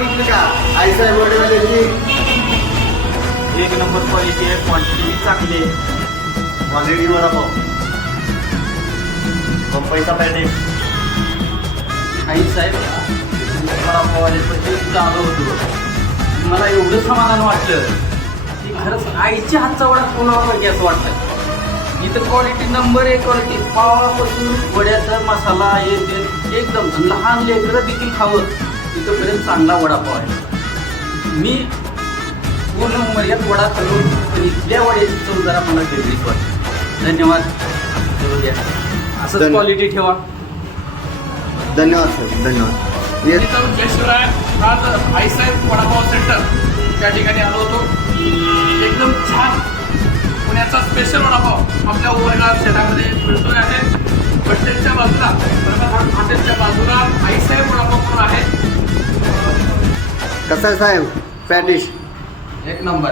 बघितली का आईसाहेब वडेवाल्याची? एक नंबर क्वालिटी आहे, क्वांटिटी चांगली आहे. क्वालिटी वडापाव, मुंबईचा पॅकेट. आई साहेब वडापाववाल्याचं आलो होतो, मला एवढं समाधान वाटलं की खरंच आईच्या हातचा वडा कोणाला पाहिजे असं वाटतं. इथं क्वालिटी नंबर एक क्वालिटी, पावापासून वड्याचा मसाला हे ते एकदम लहान लेकरं देखील खावं इथंपर्यंत चांगला वडापाव आहे. मी पूर्ण उमर्यात वडा खाल्लो, पण इथल्या वड्याची चव जरा मला वेगळीच वाटते. धन्यवाद. असंच क्वालिटी ठेवा. धन्यवाद सर, धन्यवाद. इथं जयशिवराय आज आईसाहेब वडापाव सेंटर त्या ठिकाणी आलो होतो. एकदम छान पुण्याचा स्पेशल वडापाव आपल्या उमरगाव शहरामध्ये मिळतोय आहे. हॉटेलच्या बाजूला हॉटेलच्या बाजूला आईसाहेब वडापाव म्हणून आहे. कसा आहे साहेब पॅटिश? एक नंबर.